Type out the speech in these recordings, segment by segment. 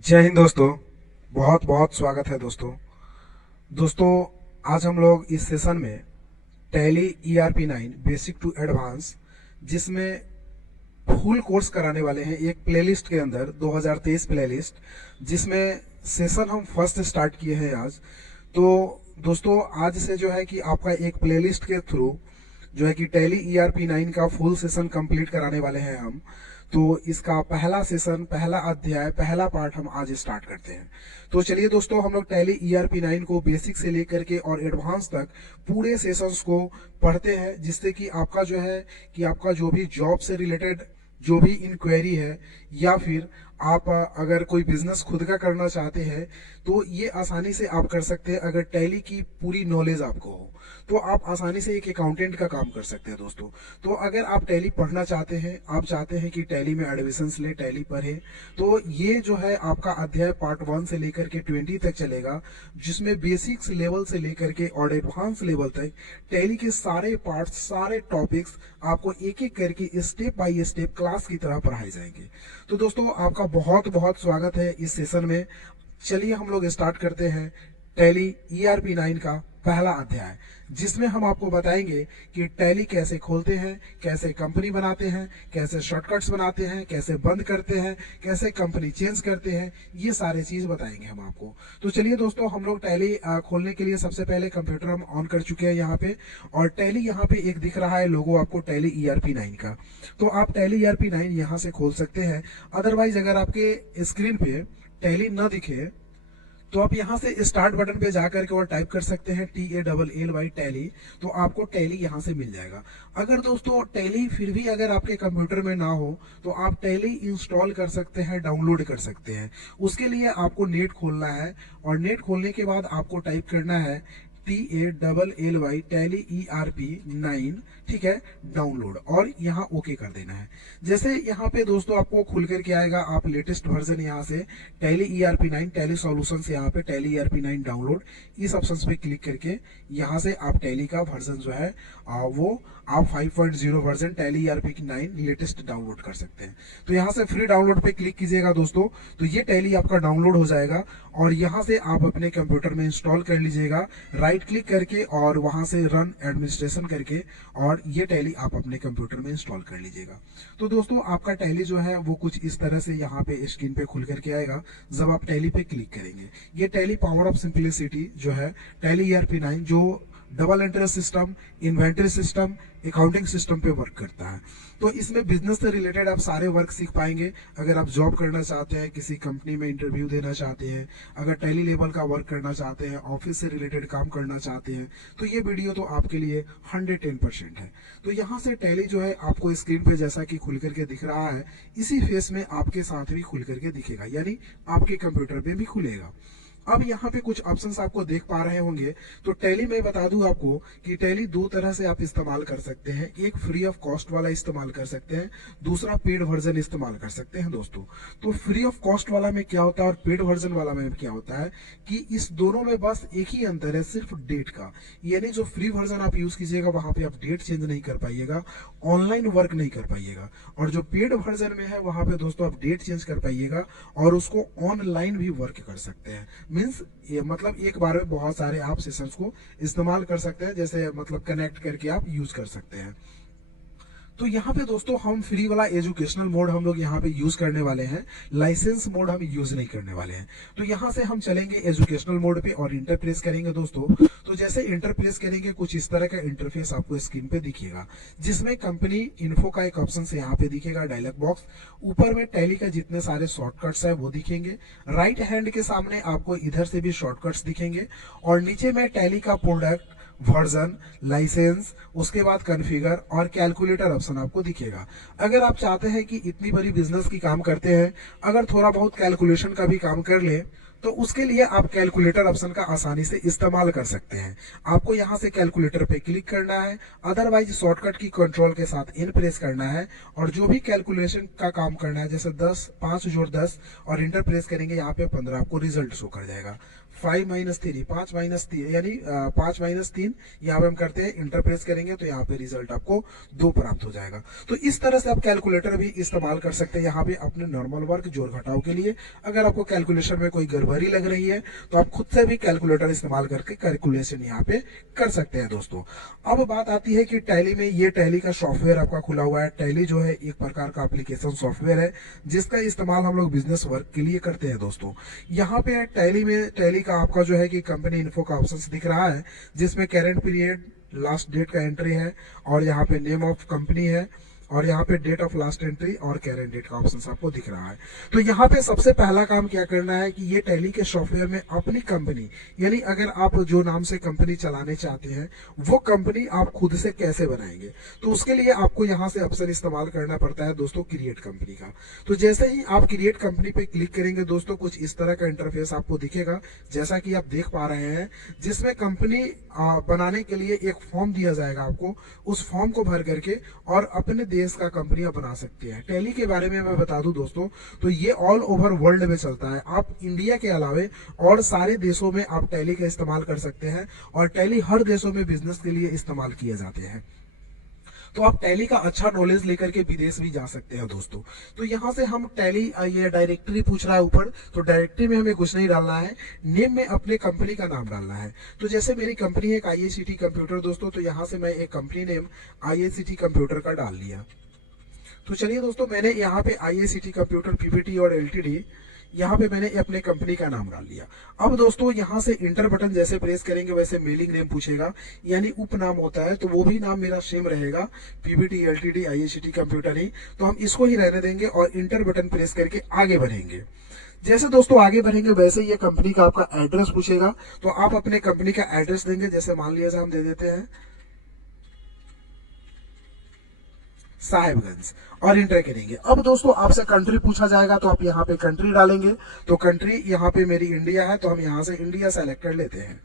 जय हिंद दोस्तों। बहुत बहुत स्वागत है दोस्तों। आज हम लोग इस सेशन में Tally ERP9 basic to advance, जिसमें फुल कोर्स कराने वाले हैं एक प्लेलिस्ट के अंदर 2023 प्लेलिस्ट, जिसमें सेशन हम फर्स्ट स्टार्ट किए हैं आज। तो दोस्तों आज से जो है कि आपका एक प्लेलिस्ट के थ्रू जो है कि टैली ERP9 का फुल सेशन कंप्लीट कराने वाले हैं हम। तो इसका पहला सेशन, पहला अध्याय, पहला पार्ट हम आज स्टार्ट करते हैं। तो चलिए दोस्तों, हम लोग टैली ERP9 को बेसिक से लेकर के और एडवांस तक पूरे सेशंस को पढ़ते हैं, जिससे कि आपका जो है कि आपका जो भी जॉब से रिलेटेड जो भी इंक्वायरी है, या फिर आप अगर कोई बिजनेस खुद का करना चाहते हैं तो ये आसानी से आप कर सकते हैं। अगर टैली की पूरी नॉलेज आपको हो तो आप आसानी से एक अकाउंटेंट का काम कर सकते हैं दोस्तों। तो अगर आप टैली पढ़ना चाहते हैं, आप चाहते हैं कि टैली में एडमिशंस ले, टैली पढ़े, तो ये जो है आपका अध्याय पार्ट 1 से लेकर के 20 तक चलेगा, जिसमें बेसिक्स लेवल से लेकर के और एडवांस लेवल तक टैली के सारे पार्ट्स, सारे टॉपिक्स आपको एक एक करके स्टेप बाय स्टेप क्लास की तरह पढ़ाए जाएंगे। तो दोस्तों आपका बहुत बहुत स्वागत है इस सेशन में। चलिए हम लोग स्टार्ट करते हैं टैली ERP9 का पहला अध्याय, जिसमें हम आपको बताएंगे कि टैली कैसे खोलते हैं, कैसे कंपनी बनाते हैं, कैसे शॉर्टकट्स बनाते हैं, कैसे बंद करते हैं, कैसे कंपनी चेंज करते हैं, ये सारे चीज बताएंगे हम आपको। तो चलिए दोस्तों, हम लोग टैली खोलने के लिए सबसे पहले कंप्यूटर हम ऑन कर चुके हैं यहाँ पे, और टैली यहाँ पे एक दिख रहा है लोगो आपको टैली ERP9 का। तो आप टैली ERP9 यहाँ से खोल सकते हैं। अदरवाइज अगर आपके स्क्रीन पे टैली न दिखे तो आप यहाँ से स्टार्ट बटन पे जाकर के और टाइप कर सकते हैं TALLY टैली, तो आपको टैली यहाँ से मिल जाएगा। अगर दोस्तों टैली फिर भी अगर आपके कंप्यूटर में ना हो तो आप टैली इंस्टॉल कर सकते हैं, डाउनलोड कर सकते हैं। उसके लिए आपको नेट खोलना है, और नेट खोलने के बाद आपको टाइप करना है TALLY टैली ERP9, ठीक है, डाउनलोड, और यहाँ ओके कर देना है। जैसे यहाँ पे दोस्तों आपको खुल करके आएगा, आप लेटेस्ट वर्जन यहाँ से टैली ERP9 टैली सॉल्यूशन से यहाँ पे टैली ERP9 डाउनलोड, इस ऑप्शन पे क्लिक करके यहाँ से आप टैली का वर्जन जो है वो आप 5.0 version tally ERP9 latest download कर सकते हैं। तो यहाँ से फ्री डाउनलोड पे क्लिक कीजिएगा दोस्तों, तो ये टैली आपका डाउनलोड हो जाएगा, और यहाँ से आप अपने कंप्यूटर में इंस्टॉल कर लीजिएगा राइट क्लिक करके, और वहां से रन एडमिनिस्ट्रेशन करके, और ये टैली आप अपने कंप्यूटर में इंस्टॉल कर लीजिएगा। तो दोस्तों आपका टैली जो है वो कुछ इस तरह से यहाँ पे स्क्रीन पे खुल करके आएगा जब आप टैली पे क्लिक करेंगे। ये टैली पावर ऑफ सिंप्लिसिटी जो है टैली ERP9 जो double entry system, inventory system, accounting system पे वर्क करता है। तो इसमें बिजनेस से रिलेटेड आप सारे वर्क सीख पाएंगे। अगर आप जॉब करना चाहते हैं, किसी कंपनी में इंटरव्यू देना चाहते हैं, अगर टैली लेवल का वर्क करना चाहते हैं, ऑफिस से रिलेटेड काम करना चाहते हैं, तो ये वीडियो तो आपके लिए 110% है। तो यहाँ से टैली जो है आपको स्क्रीन पे जैसा कि खुल करके दिख रहा है, इसी फेस में आपके साथ भी खुल करके दिखेगा, यानी आपके कंप्यूटर पे भी खुलेगा। अब यहाँ पे कुछ ऑप्शंस आपको देख पा रहे होंगे। तो टैली में बता दूं आपको कि टैली दो तरह से आप इस्तेमाल कर सकते हैं। एक फ्री ऑफ कॉस्ट वाला इस्तेमाल कर सकते हैं, दूसरा पेड वर्जन इस्तेमाल कर सकते हैं दोस्तों। तो फ्री ऑफ कॉस्ट वाला में क्या होता है और पेड वर्जन वाला में क्या होता है कि इस दोनों में बस एक ही अंतर है, सिर्फ डेट का। यानी जो फ्री वर्जन आप यूज कीजिएगा वहां पे आप डेट चेंज नहीं कर पाइएगा, ऑनलाइन वर्क नहीं कर पाइएगा, और जो पेड वर्जन में है वहां पे दोस्तों आप डेट चेंज कर पाइएगा और उसको ऑनलाइन भी वर्क कर सकते हैं। मीन्स ये मतलब एक बार में बहुत सारे आप सेशंस को इस्तेमाल कर सकते हैं, जैसे मतलब कनेक्ट करके आप यूज कर सकते हैं। तो यहाँ पे दोस्तों हम फ्री वाला एजुकेशनल मोड हम लोग यहाँ पे यूज करने वाले हैं, लाइसेंस मोड हम यूज नहीं करने वाले हैं। तो यहाँ से हम चलेंगे एजुकेशनल मोड पे और इंटर प्रेस करेंगे दोस्तों। तो जैसे इंटर प्रेस करेंगे कुछ इस तरह का इंटरफेस आपको स्क्रीन पे दिखेगा, जिसमें कंपनी इन्फो का एक ऑप्शन से यहाँ पे दिखेगा डायलॉग बॉक्स। ऊपर में टैली का जितने सारे शॉर्टकट्स है वो दिखेंगे, राइट हैंड के सामने आपको इधर से भी शॉर्टकट्स दिखेंगे, और नीचे में टैली का प्रोडक्ट, वर्जन, लाइसेंस, उसके बाद कॉन्फ़िगर और कैलकुलेटर ऑप्शन आपको दिखेगा। अगर आप चाहते हैं कि इतनी बड़ी बिजनेस की काम करते हैं, अगर थोड़ा बहुत कैलकुलेशन का भी काम कर ले, तो उसके लिए आप कैलकुलेटर ऑप्शन का आसानी से इस्तेमाल कर सकते हैं। आपको यहाँ से कैलकुलेटर पे क्लिक करना है, अदरवाइज शॉर्टकट की कंट्रोल के साथ इन प्रेस करना है, और जो भी कैलकुलेशन का काम करना है, जैसे 10 5 जोड़ 10 और इंटर प्रेस करेंगे यहाँ पे 15 आपको रिजल्ट शो कर जाएगा। 5 - 3, 5 - 3 यानी 5 - 3 यहाँ पे हम करते हैं, इंटर प्रेस करेंगे तो यहाँ पे रिजल्ट आपको 2 प्राप्त हो जाएगा। तो इस तरह से आप कैलकुलेटर भी इस्तेमाल कर सकते हैं यहाँ पे अपने नॉर्मल वर्क जोड़ घटाव के लिए। अगर आपको कैलकुलेशन में कोई गड़बड़ी लग रही है तो आप खुद से भी कैलकुलेटर इस्तेमाल करके कैलकुलेशन यहाँ पे कर सकते हैं दोस्तों। अब बात आती है कि टैली में, ये टैली का सॉफ्टवेयर आपका खुला हुआ है। टैली जो है एक प्रकार का एप्लीकेशन सॉफ्टवेयर है जिसका इस्तेमाल हम लोग बिजनेस वर्क के लिए करते हैं दोस्तों। यहाँ पे टैली में, टैली का आपका जो है कि कंपनी इन्फो का ऑप्शन दिख रहा है जिसमें करंट पीरियड, लास्ट डेट का एंट्री है और यहाँ पे नेम ऑफ कंपनी है और यहाँ पे डेट ऑफ लास्ट एंट्री और करंट डेट का ऑप्शन आपको दिख रहा है। तो यहाँ पे सबसे पहला काम क्या करना है कि ये टैली के सॉफ्टवेयर में अपनी कंपनी, यानी अगर आप जो नाम से कंपनी चलाने चाहते हैं वो कंपनी आप खुद से कैसे बनाएंगे, तो उसके लिए आपको यहाँ से ऑप्शन इस्तेमाल करना पड़ता है दोस्तों, क्रिएट कंपनी का। तो जैसे ही आप क्रिएट कंपनी पे क्लिक करेंगे दोस्तों, कुछ इस तरह का इंटरफेस आपको दिखेगा जैसा कि आप देख पा रहे हैं, जिसमें कंपनी बनाने के लिए एक फॉर्म दिया जाएगा आपको। उस फॉर्म को भर करके और अपने देश का कंपनियां बना सकते हैं। टैली के बारे में मैं बता दूं दोस्तों, तो ये ऑल ओवर वर्ल्ड में चलता है। आप इंडिया के अलावे और सारे देशों में आप टैली का इस्तेमाल कर सकते हैं और टैली हर देशों में बिजनेस के लिए इस्तेमाल किए जाते हैं। तो आप टैली का अच्छा नॉलेज लेकर के विदेश भी जा सकते हैं दोस्तों। तो यहाँ से हम टैली, ये डायरेक्टरी पूछ रहा है ऊपर, तो डायरेक्टरी में हमें कुछ नहीं डालना है, नेम में अपने कंपनी का नाम डालना है। तो जैसे मेरी कंपनी है IICT कंप्यूटर दोस्तों, तो यहाँ से मैं एक कंपनी नेम IICT कंप्यूटर का डाल लिया। तो चलिए दोस्तों, मैंने यहाँ पे IICT कंप्यूटर PPT और LTD, यहाँ पे मैंने अपने कंपनी का नाम डाल लिया। अब दोस्तों यहाँ से इंटर बटन जैसे प्रेस करेंगे वैसे मेलिंग नेम पूछेगा, यानी उपनाम होता है, तो वो भी नाम मेरा सेम रहेगा, PPT LTD IICT कंप्यूटर ही। तो हम इसको ही रहने देंगे और इंटर बटन प्रेस करके आगे बढ़ेंगे। जैसे दोस्तों आगे बढ़ेंगे वैसे ये कंपनी का आपका एड्रेस पूछेगा, तो आप अपने कंपनी का एड्रेस देंगे। जैसे मान लिया हम दे देते हैं साहेबगंज और इंटर करेंगे। अब दोस्तों आपसे कंट्री पूछा जाएगा तो आप यहाँ पे कंट्री डालेंगे। तो कंट्री यहाँ पे मेरी इंडिया है, तो हम यहाँ से इंडिया सेलेक्ट कर लेते हैं।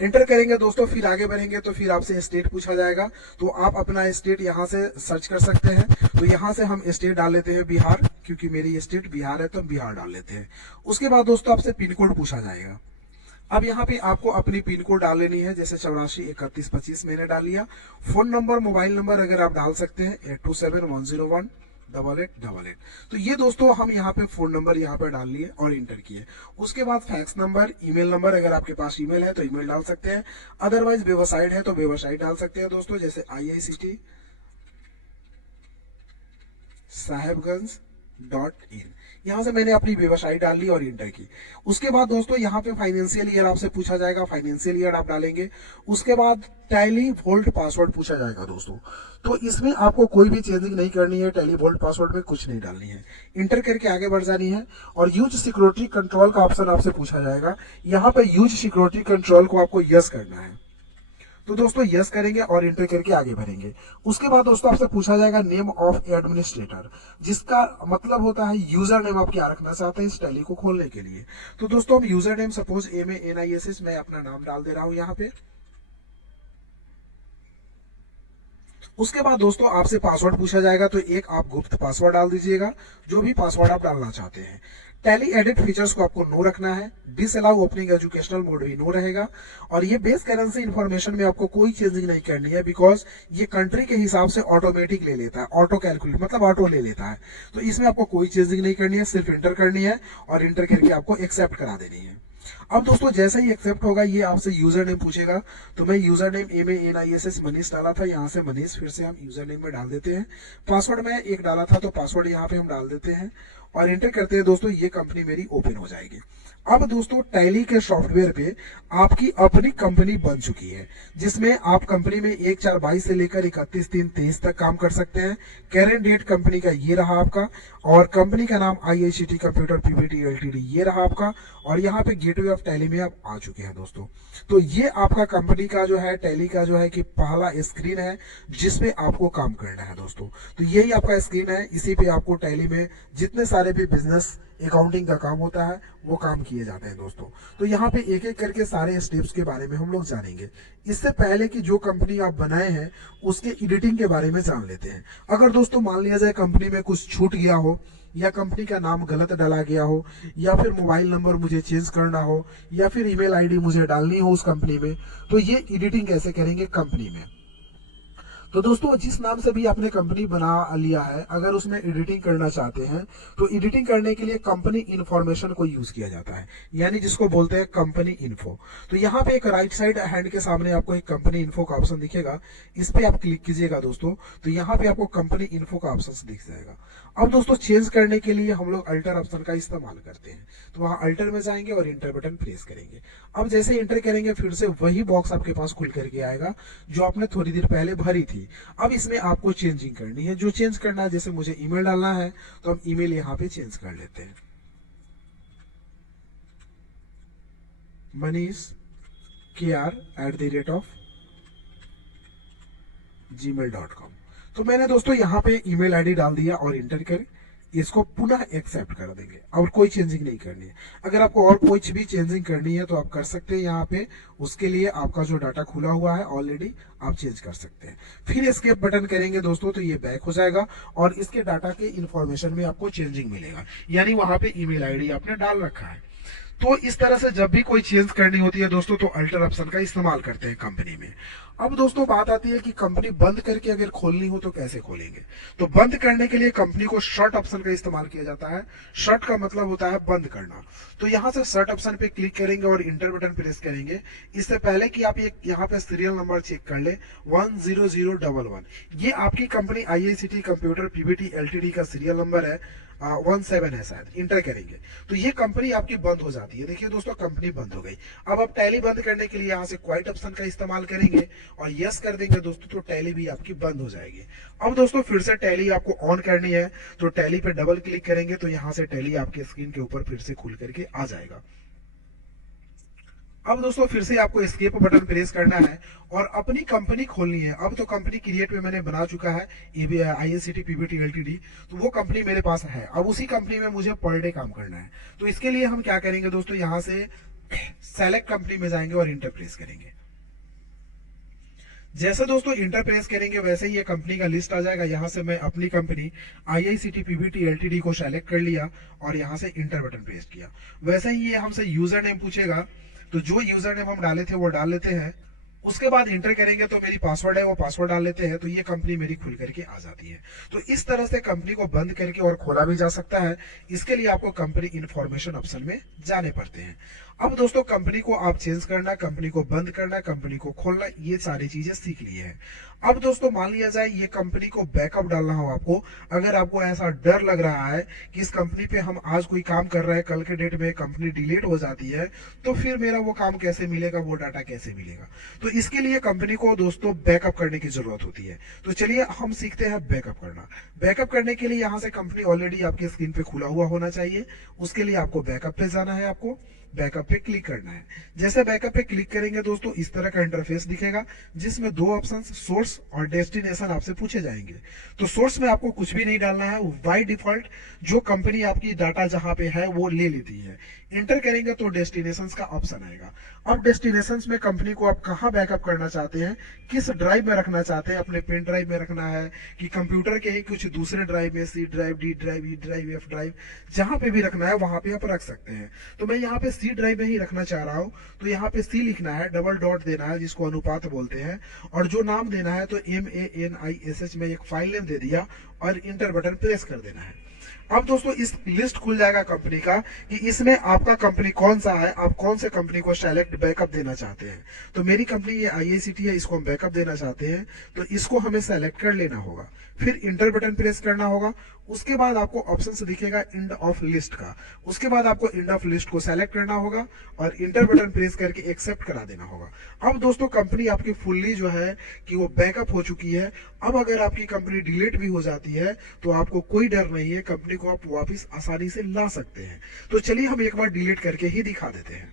इंटर करेंगे दोस्तों, फिर आगे बढ़ेंगे तो फिर आपसे स्टेट पूछा जाएगा, तो आप अपना स्टेट यहाँ से सर्च कर सकते हैं। तो यहाँ से हम स्टेट डाल लेते हैं बिहार, क्योंकि मेरी स्टेट बिहार है तो हम बिहार डाल लेते हैं। उसके बाद दोस्तों आपसे पिन कोड पूछा जाएगा। अब यहाँ पे आपको अपनी पिन कोड डाल लेनी है, जैसे 84 31 25 मैंने डाल लिया। फोन नंबर, मोबाइल नंबर अगर आप डाल सकते हैं 8271018888। तो ये दोस्तों हम यहाँ पे फोन नंबर यहाँ पे डाल लिए और इंटर किए। उसके बाद फैक्स नंबर, ईमेल नंबर, अगर आपके पास ईमेल है तो ईमेल डाल सकते हैं, अदरवाइज वेबसाइट है तो वेबसाइट डाल सकते हैं दोस्तों, जैसे IICT साहेबगंज.in। यहाँ से मैंने अपनी वेबसाइट डाल ली और इंटर की। उसके बाद दोस्तों यहाँ पे फाइनेंशियल ईयर आपसे पूछा जाएगा, फाइनेंशियल ईयर आप डालेंगे। उसके बाद टैली वोल्ट पासवर्ड पूछा जाएगा दोस्तों, तो इसमें आपको कोई भी चेंजिंग नहीं करनी है, टैली वोल्ट पासवर्ड में कुछ नहीं डालनी है, इंटर करके आगे बढ़ जानी है। और यूज सिक्योरिटी कंट्रोल का ऑप्शन आपसे पूछा जाएगा, यहाँ पे यूज सिक्योरिटी कंट्रोल को आपको यस करना है। तो दोस्तों यस करेंगे और इंटर करके आगे बढ़ेंगे। उसके बाद दोस्तों आपसे पूछा जाएगा नेम ऑफ एडमिनिस्ट्रेटर, जिसका मतलब होता है यूजर नेम आप क्या रखना चाहते हैं इस टैली को खोलने के लिए। तो दोस्तों हम यूजर नेम सपोज MANISS मैं अपना नाम डाल दे रहा हूं यहाँ पे। उसके बाद दोस्तों आपसे पासवर्ड पूछा जाएगा, तो एक आप गुप्त पासवर्ड डाल दीजिएगा, जो भी पासवर्ड आप डालना चाहते हैं। टैली एडिट फीचर्स को आपको नो रखना है, डिसअलाउ ओपनिंग एजुकेशनल मोड भी नो रहेगा। और ये बेस करेंसी इन्फॉर्मेशन में आपको कोई चेंजिंग नहीं करनी है, बिकॉज ये कंट्री के हिसाब से ऑटोमेटिक ले लेता है, ऑटो कैलकुलेट मतलब ऑटो ले लेता है। तो इसमें आपको कोई चेंजिंग नहीं करनी है, सिर्फ इंटर करनी है और इंटर करके आपको एक्सेप्ट करा देनी है। अब दोस्तों जैसे ही एक्सेप्ट होगा ये आपसे यूजर नेम पूछेगा, तो मैं यूजर नेम MANISS मनीष डाला था, यहाँ से मनीष फिर से हम यूजर नेम में डाल देते हैं। पासवर्ड में एक डाला था तो पासवर्ड यहाँ पे हम डाल देते हैं और एंटर करते हैं दोस्तों, ये कंपनी मेरी ओपन हो जाएगी। अब दोस्तों टैली के सॉफ्टवेयर पे आपकी अपनी कंपनी बन चुकी है, जिसमें आप कंपनी में 1/4/22 से लेकर 31/3/23 तक काम कर सकते हैं। करेंट डेट कंपनी का ये रहा आपका, और कंपनी का नाम IICT कंप्यूटर PPT LTD ये रहा आपका, और यहाँ पे गेटवे ऑफ टैली में आप आ चुके हैं दोस्तों। तो ये आपका कंपनी का जो है टैली का जो है कि पहला स्क्रीन है जिसपे आपको काम करना है दोस्तों। तो यही आपका स्क्रीन है, इसी पे आपको टैली में जितने सारे भी बिजनेस अकाउंटिंग का काम होता है वो काम किए जाते हैं दोस्तों। तो यहाँ पे एक एक करके सारे स्टेप्स के बारे में हम लोग जानेंगे। इससे पहले कि जो कंपनी आप बनाए हैं उसके एडिटिंग के बारे में जान लेते हैं। अगर दोस्तों मान लिया जाए कंपनी में कुछ छूट गया हो या कंपनी का नाम गलत डाला गया हो, या फिर मोबाइल नंबर मुझे चेंज करना हो, या फिर ईमेल आईडी मुझे डालनी हो उस कंपनी में, तो ये एडिटिंग कैसे करेंगे कंपनी में। तो दोस्तों जिस नाम से भी आपने कंपनी बना लिया है, अगर उसमें एडिटिंग करना चाहते हैं तो एडिटिंग करने के लिए कंपनी इन्फॉर्मेशन को यूज किया जाता है, यानी जिसको बोलते हैं कंपनी इन्फो। तो यहाँ पे एक राइट साइड हैंड के सामने आपको एक कंपनी इन्फो का ऑप्शन दिखेगा, इस पे आप क्लिक कीजिएगा दोस्तों, तो यहाँ पे आपको कंपनी इन्फो का ऑप्शन दिख जाएगा। अब दोस्तों चेंज करने के लिए हम लोग अल्टर ऑप्शन का इस्तेमाल करते हैं, तो वहां अल्टर में जाएंगे और इंटर बटन प्रेस करेंगे। अब जैसे इंटर करेंगे फिर से वही बॉक्स आपके पास खुल करके आएगा जो आपने थोड़ी देर पहले भरी थी। अब इसमें आपको चेंजिंग करनी है, जो चेंज करना है, जैसे मुझे ईमेल डालना है तो हम ईमेल यहाँ पे चेंज कर लेते हैं, manish@gmail.com। तो मैंने दोस्तों यहाँ पे ईमेल आईडी डाल दिया और इंटर कर इसको पुनः एक्सेप्ट कर देंगे, और कोई चेंजिंग नहीं करनी है। अगर आपको और कोई भी चेंजिंग करनी है तो आप कर सकते हैं यहाँ पे, उसके लिए आपका जो डाटा खुला हुआ है ऑलरेडी आप चेंज कर सकते हैं। फिर एस्केप बटन करेंगे दोस्तों तो ये बैक हो जाएगा और इसके डाटा के इंफॉर्मेशन में आपको चेंजिंग मिलेगा, यानी वहां पे ईमेल आईडी आपने डाल रखा है। तो इस तरह से जब भी कोई चेंज करनी होती है दोस्तों तो अल्टर ऑप्शन का इस्तेमाल करते हैं कंपनी में। अब दोस्तों बात आती है कि कंपनी बंद करके अगर खोलनी हो तो कैसे खोलेंगे। तो बंद करने के लिए कंपनी को शट ऑप्शन का इस्तेमाल किया जाता है। शट का मतलब होता है बंद करना। तो यहाँ से शट ऑप्शन पे क्लिक करेंगे और इंटर बटन प्रेस करेंगे। इससे पहले कि आप यहाँ पे सीरियल नंबर चेक कर ले 10011, ये आपकी company IICT computer Pvt LTD का सीरियल नंबर है, 17 है शायद। इंटर करेंगे तो ये कंपनी आपकी बंद हो जाती है। देखिए दोस्तों कंपनी बंद हो गई। अब आप टैली बंद करने के लिए यहाँ से क्वाइट ऑप्शन का इस्तेमाल करेंगे और यस कर देंगे दोस्तों, तो टैली भी आपकी बंद हो जाएगी। अब दोस्तों फिर से टैली आपको ऑन करनी है, तो टैली पे डबल क्लिक करेंगे तो यहाँ से टैली आपके स्क्रीन के ऊपर फिर से खुल करके आ जाएगा। अब दोस्तों फिर से आपको एस्केप बटन प्रेस करना है और अपनी कंपनी खोलनी है। अब तो कंपनी क्रिएट में मैंने बना चुका है IICT पीवीटी एलटीडी, तो वो कंपनी मेरे पास है। अब उसी कंपनी में मुझे पर डे काम करना है। तो इसके लिए हम क्या करेंगे दोस्तों, यहाँ से सेलेक्ट कंपनी में जाएंगे और इंटर प्रेस करेंगे। जैसे दोस्तों इंटर प्रेस करेंगे वैसे ही ये कंपनी का लिस्ट आ जाएगा। यहाँ से मैं अपनी कंपनी IICT पीवीटी एलटीडी को सेलेक्ट कर लिया और यहाँ से इंटर बटन प्रेस किया। वैसे ही ये हमसे यूजर नेम पूछेगा, तो जो यूजर नेम हम डाले थे वो डाल लेते हैं। उसके बाद इंटर करेंगे तो मेरी पासवर्ड है वो पासवर्ड डाल लेते हैं, तो ये कंपनी मेरी खुल करके आ जाती है। तो इस तरह से कंपनी को बंद करके और खोला भी जा सकता है। इसके लिए आपको कंपनी इंफॉर्मेशन ऑप्शन में जाने पड़ते हैं। अब दोस्तों कंपनी को आप चेंज करना, कंपनी को बंद करना, कंपनी को खोलना, ये सारी चीजें सीख ली है। अब दोस्तों मान लिया जाए ये कंपनी को बैकअप डालना हो आपको, अगर आपको ऐसा डर लग रहा है कि इस कंपनी पे हम आज कोई काम कर रहे हैं, कल के डेट में कंपनी डिलीट हो जाती है, तो फिर मेरा वो काम कैसे मिलेगा, वो डाटा कैसे मिलेगा। तो इसके लिए कंपनी को दोस्तों बैकअप करने की जरूरत होती है। तो चलिए हम सीखते हैं बैकअप करना। बैकअप करने के लिए यहाँ से कंपनी ऑलरेडी आपके स्क्रीन पे खुला हुआ होना चाहिए। उसके लिए आपको बैकअप पे जाना है, आपको बैकअप पे क्लिक करना है। जैसे बैकअप पे क्लिक करेंगे दोस्तों इस तरह का इंटरफेस दिखेगा, जिसमें दो ऑप्शन सोर्स और डेस्टिनेशन आपसे पूछे जाएंगे। तो सोर्स में आपको कुछ भी नहीं डालना है, बाय डिफॉल्ट जो कंपनी आपकी डाटा जहां पे है वो ले लेती है। इंटर करेंगे तो डेस्टिनेशंस का ऑप्शन आएगा। अब डेस्टिनेशंस में कंपनी को आप कहाँ बैकअप करना चाहते हैं, किस ड्राइव में रखना चाहते हैं, अपने पेन ड्राइव में रखना है कि कंप्यूटर के ही कुछ दूसरे ड्राइव में, C drive, D drive, E drive, F drive, जहां पे भी रखना है वहां पे आप रख सकते हैं। तो मैं यहाँ पे सी ड्राइव में ही रखना चाह रहा हूँ, तो यहाँ पे सी लिखना है, डबल डॉट देना है जिसको अनुपात बोलते हैं, और जो नाम देना है तो MANISH में एक फाइल नेम दे दिया और इंटर बटन प्रेस कर देना है। अब दोस्तों इस लिस्ट खुल जाएगा कंपनी का कि इसमें आपका कंपनी कौन सा है, आप कौन से कंपनी को सेलेक्ट बैकअप देना चाहते हैं। तो मेरी कंपनी ये IICT है, इसको हम बैकअप देना चाहते हैं, तो इसको हमें सेलेक्ट कर लेना होगा। फिर इंटर बटन प्रेस करना होगा। उसके बाद आपको ऑप्शन से दिखेगा एंड ऑफ लिस्ट का, उसके बाद आपको एंड ऑफ लिस्ट को सेलेक्ट करना होगा और इंटर बटन प्रेस करके एक्सेप्ट करा देना होगा। अब दोस्तों कंपनी आपकी फुल्ली जो है कि वो बैकअप हो चुकी है। अब अगर आपकी कंपनी डिलीट भी हो जाती है तो आपको कोई डर नहीं है, कंपनी को आप वापस आसानी से ला सकते हैं। तो चलिए हम एक बार डिलीट करके ही दिखा देते हैं।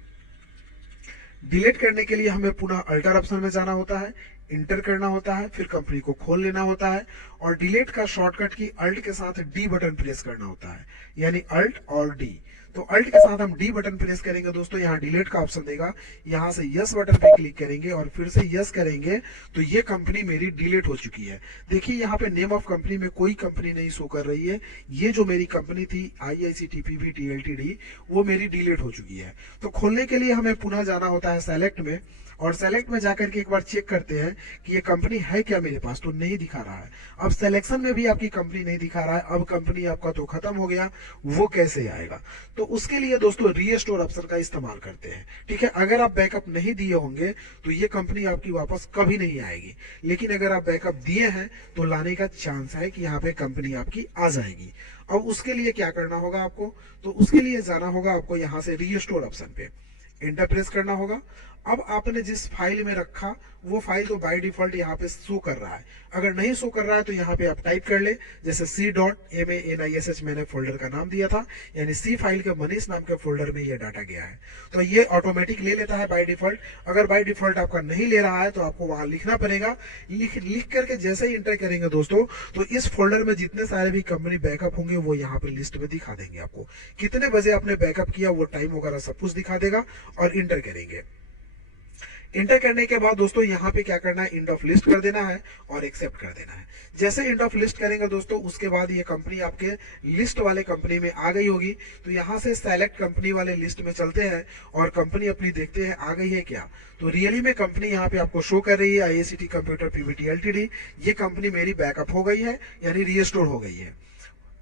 डिलीट करने के लिए हमें पुनः अल्टर ऑप्शन में जाना होता है, इंटर करना होता है, फिर कंपनी को खोल लेना होता है और डिलीट का शॉर्टकट की अल्ट के साथ डी बटन प्रेस करना होता है, यानी अल्ट और डी। तो अल्ट के साथ हम डी बटन प्रेस करेंगे दोस्तों, यहाँ डिलीट का ऑप्शन देगा, यहाँ से यस बटन पे क्लिक करेंगे और फिर से यस करेंगे तो ये कंपनी मेरी डिलीट हो चुकी है। देखिए यहाँ पे नेम ऑफ कंपनी में कोई कंपनी नहीं शो कर रही है, ये जो मेरी कंपनी थी IICTPVT LTD वो मेरी डिलीट हो चुकी है। तो खोलने के लिए हमें पुनः जाना होता है सेलेक्ट में, और सेलेक्ट में जाकर के एक बार चेक करते हैं कि ये कंपनी है क्या मेरे पास, तो नहीं दिखा रहा है। अब सिलेक्शन में भी आपकी कंपनी नहीं दिखा रहा है, अब कंपनी आपका तो खत्म हो गया, वो कैसे आएगा? तो उसके लिए दोस्तों रीस्टोर ऑप्शन का इस्तेमाल करते हैं। ठीक है, अगर आप बैकअप नहीं दिए होंगे तो ये कंपनी आपकी वापस कभी नहीं आएगी, लेकिन अगर आप बैकअप दिए हैं तो लाने का चांस है कि यहाँ पे कंपनी आपकी आ जाएगी। अब उसके लिए क्या करना होगा आपको, तो उसके लिए जाना होगा आपको यहाँ से रीस्टोर ऑप्शन पे, एंटर प्रेस करना होगा। अब आपने जिस फाइल में रखा वो फाइल तो बाय डिफॉल्ट यहाँ पे शो कर रहा है, अगर नहीं शो कर रहा है तो यहाँ पे आप टाइप कर ले, जैसे C.MANISH मैंने फोल्डर का नाम दिया था, यानी C फाइल के मनीष नाम के फोल्डर में ये डाटा गया है, तो ये ऑटोमेटिक ले लेता है बाय डिफॉल्ट। अगर बाय डिफॉल्ट आपका नहीं ले रहा है तो आपको वहां लिखना पड़ेगा। लिख करके जैसे ही इंटर करेंगे दोस्तों तो इस फोल्डर में जितने सारे भी कंपनी बैकअप होंगे वो यहाँ पे लिस्ट में दिखा देंगे, आपको कितने बजे आपने बैकअप किया वो टाइम वगैरह सब कुछ दिखा देगा, और इंटर करेंगे। इंटर करने के बाद दोस्तों यहाँ पे क्या करना है, इंड ऑफ लिस्ट कर देना है और एक्सेप्ट कर देना है। जैसे इंड ऑफ लिस्ट करेंगे दोस्तों उसके बाद ये कंपनी आपके लिस्ट वाले कंपनी में आ गई होगी, तो यहाँ से सेलेक्ट कंपनी वाले लिस्ट में चलते हैं और कंपनी अपनी देखते हैं आ गई है क्या। तो रियली में कंपनी यहाँ पे आपको शो कर रही है IICT कंप्यूटर PVT LTD, ये कंपनी मेरी बैकअप हो गई है, यानी रीस्टोर हो गई है।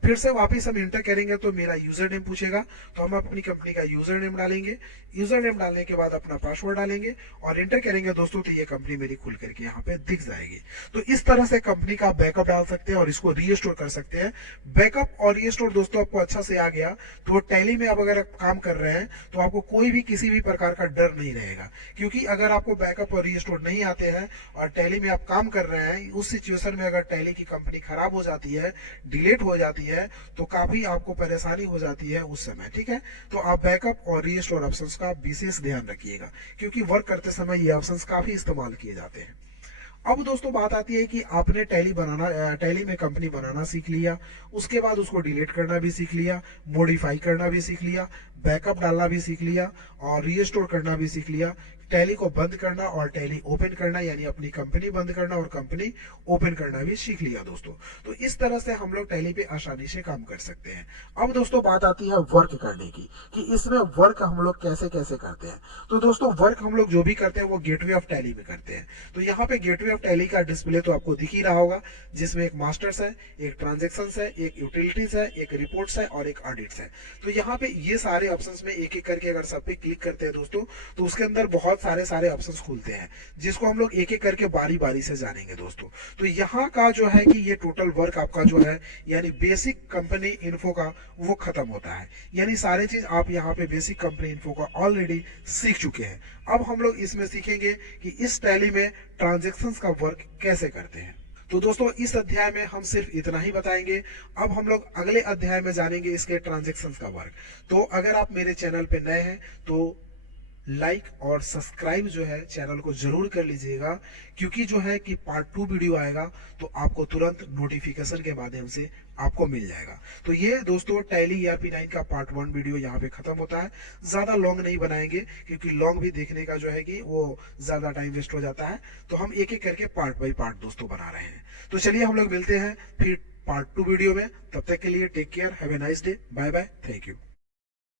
फिर से वापस हम इंटर करेंगे तो मेरा यूजर नेम पूछेगा, तो हम अपनी कंपनी का यूजर नेम डालेंगे। यूजर नेम डालने के बाद अपना पासवर्ड डालेंगे और इंटर करेंगे दोस्तों, तो ये कंपनी मेरी खुल करके यहाँ पे दिख जाएगी। तो इस तरह से कंपनी का बैकअप डाल सकते हैं और इसको रीस्टोर कर सकते हैं। बैकअप और रीस्टोर दोस्तों आपको अच्छा से आ गया तो टैली में आप अगर काम कर रहे हैं तो आपको कोई भी किसी भी प्रकार का डर नहीं रहेगा, क्योंकि अगर आपको बैकअप और रीस्टोर नहीं आते हैं और टैली में आप काम कर रहे हैं, उस सिचुएशन में अगर टैली की कंपनी खराब हो जाती है, डिलीट हो जाती है, तो काफी आपको परेशानी हो जाती है उस समय। ठीक है, तो आप बैकअप और रीस्टोर ऑप्शंस का विशेष ध्यान रखिएगा, क्योंकि वर्क करते समय ये ऑप्शंस काफी इस्तेमाल किए जाते हैं। अब दोस्तों बात आती है कि आपने टैली में कंपनी बनाना सीख लिया, उसके बाद उसको डिलीट करना भी सीख लिया, मॉडिफाई करना भी सीख लिया, बैकअप डालना भी सीख लिया और रीस्टोर करना भी सीख लिया, टैली को बंद करना और टैली ओपन करना, यानी अपनी कंपनी बंद करना और कंपनी ओपन करना भी सीख लिया दोस्तों। तो इस तरह से हम लोग टैली पे आसानी से काम कर सकते हैं। अब दोस्तों बात आती है वर्क करने की, कि इसमें वर्क हम लोग कैसे कैसे करते हैं। तो दोस्तों वर्क हम लोग जो भी करते हैं वो गेटवे ऑफ टैली में करते हैं। तो यहाँ पे गेटवे ऑफ टैली का डिस्प्ले तो आपको दिख ही रहा होगा, जिसमें एक मास्टर्स है, एक ट्रांजेक्शन है, एक यूटिलिटीज है, एक रिपोर्ट्स है और एक ऑडिट्स है। तो यहाँ पे ये सारे ऑप्शंस में एक एक करके अगर सब पे क्लिक करते हैं दोस्तों तो उसके अंदर बहुत सारे ऑप्शंस खुलते हैं, जिसको हम लोग एक एक करके बारी बारी से जानेंगे दोस्तों। तो यहाँ का जो है कि ये टोटल वर्क आपका जो है, यानी बेसिक कंपनी इन्फो का, वो खत्म होता है। यानी सारे चीज आप यहाँ पे बेसिक कंपनी इन्फो का ऑलरेडी सीख चुके हैं। अब हम लोग इसमें सीखेंगे कि इस टैली में ट्रांजेक्शन्स का वर्क कैसे करते हैं। तो दोस्तों इस अध्याय में हम सिर्फ इतना ही बताएंगे। अब हम लोग अगले अध्याय में जानेंगे इसके ट्रांजेक्शन्स का वर्क। तो अगर आप मेरे चैनल पे नए हैं तो लाइक और सब्सक्राइब जो है चैनल को जरूर कर लीजिएगा, क्योंकि जो है कि पार्ट 2 वीडियो आएगा तो आपको तुरंत नोटिफिकेशन के माध्यम से आपको मिल जाएगा। तो ये दोस्तों टैली ERP9 का पार्ट 1 वीडियो यहाँ पे खत्म होता है। ज्यादा लॉन्ग नहीं बनाएंगे, क्योंकि लॉन्ग भी देखने का जो है कि वो ज्यादा टाइम वेस्ट हो जाता है। तो हम एक एक करके पार्ट बाई पार्ट दोस्तों बना रहे हैं। तो चलिए हम लोग मिलते हैं फिर पार्ट 2 वीडियो में। तब तक के लिए take care, have a nice day, bye bye, thank you.